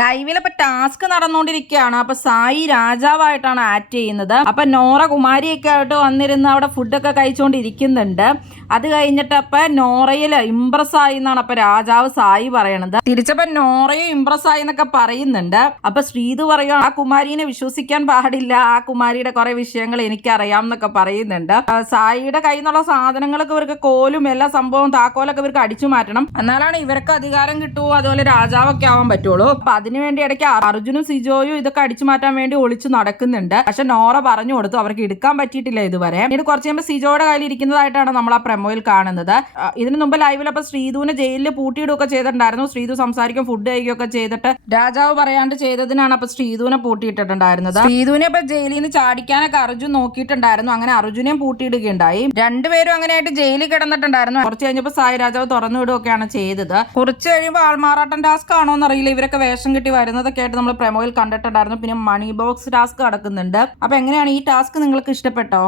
ലൈവിൽ ഇപ്പൊ ടാസ്ക് നടന്നുകൊണ്ടിരിക്കുകയാണ്. അപ്പൊ സായി രാജാവായിട്ടാണ് ആക്ട് ചെയ്യുന്നത്. അപ്പൊ നോറ കുമാരിയൊക്കെ ആയിട്ട് വന്നിരുന്ന് അവിടെ ഫുഡൊക്കെ കഴിച്ചുകൊണ്ടിരിക്കുന്നുണ്ട്. അത് കഴിഞ്ഞിട്ട് അപ്പൊ നോറയില് ഇംപ്രസ് ആയി എന്നാണ് അപ്പൊ രാജാവ് സായി പറയണത്. തിരിച്ചപ്പോ നോറയും ഇംപ്രസ് ആയി എന്നൊക്കെ പറയുന്നുണ്ട്. അപ്പൊ ശ്രീതു പറയുക ആ കുമാരിനെ വിശ്വസിക്കാൻ പാടില്ല, ആ കുമാരിയുടെ കുറെ വിഷയങ്ങൾ എനിക്കറിയാം എന്നൊക്കെ പറയുന്നുണ്ട്. സായിയുടെ കയ്യിൽ നിന്നുള്ള സാധനങ്ങളൊക്കെ ഇവർക്ക് കോലും എല്ലാ സംഭവവും താക്കോലൊക്കെ ഇവർക്ക് അടിച്ചു മാറ്റണം, എന്നാലാണ് ഇവർക്ക് അധികാരം കിട്ടുമോ അതുപോലെ രാജാവൊക്കെ ആവാൻ പറ്റുള്ളൂ. അപ്പൊ അതിനുവേണ്ടി ഇടയ്ക്ക് അർജുനും സിജോയും ഇതൊക്കെ അടിച്ചു മാറ്റാൻ വേണ്ടി ഒളിച്ചു നടക്കുന്നുണ്ട്. പക്ഷെ നോറ പറഞ്ഞു കൊടുത്തു അവർക്ക് എടുക്കാൻ പറ്റിയിട്ടില്ല ഇതുവരെ. ഇത് കുറച്ച് കഴിയുമ്പോൾ സിജോയുടെ കയ്യിൽ ഇരിക്കുന്നതായിട്ടാണ് നമ്മൾ ആ പ്രമോയിൽ കാണുന്നത്. ഇതിനു മുമ്പ് ലൈവിൽ അപ്പൊ ശ്രീധുവിനെ ജയിലിൽ പൂട്ടിയിടുകയൊക്കെ ചെയ്തിട്ടുണ്ടായിരുന്നു. ശ്രീധു സംസാരിക്കും ഫുഡ് കഴിക്കുകയൊക്കെ ചെയ്തിട്ട് രാജാവ് പറയാണ്ട് ചെയ്തതിനാണ് അപ്പൊ ശ്രീധുവിനെ പൂട്ടിയിട്ടിട്ടുണ്ടായിരുന്നത്. ശ്രീധുവിനെ ഇപ്പൊ ജയിലിൽ നിന്ന് ചാടിക്കാനൊക്കെ അർജുൻ നോക്കിയിട്ടുണ്ടായിരുന്നു. അങ്ങനെ അർജുനെയും പൂട്ടിയിടുകയുണ്ടായി. രണ്ടുപേരും അങ്ങനെയായിട്ട് ജയിലിൽ കിടന്നിട്ടുണ്ടായിരുന്നു. കുറച്ച് കഴിഞ്ഞപ്പോൾ സായി രാജാവ് തുറന്നു വിടുകയൊക്കെയാണ് ചെയ്തത്. കുറച്ച് കഴിയുമ്പോൾ ആൾമാറാട്ടം ടാസ്ക് ആണോ എന്നറിയില്ല, ഇവരൊക്കെ വേഷം കിട്ടി വരുന്നതൊക്കെ ആയിട്ട് നമ്മൾ പ്രമോയിൽ കണ്ടിട്ടുണ്ടായിരുന്നു. പിന്നെ മണി ബോക്സ് ടാസ്ക് നടക്കുന്നുണ്ട്. അപ്പൊ എങ്ങനെയാണ് ഈ ടാസ്ക് നിങ്ങൾക്ക് ഇഷ്ടപ്പെട്ടോ?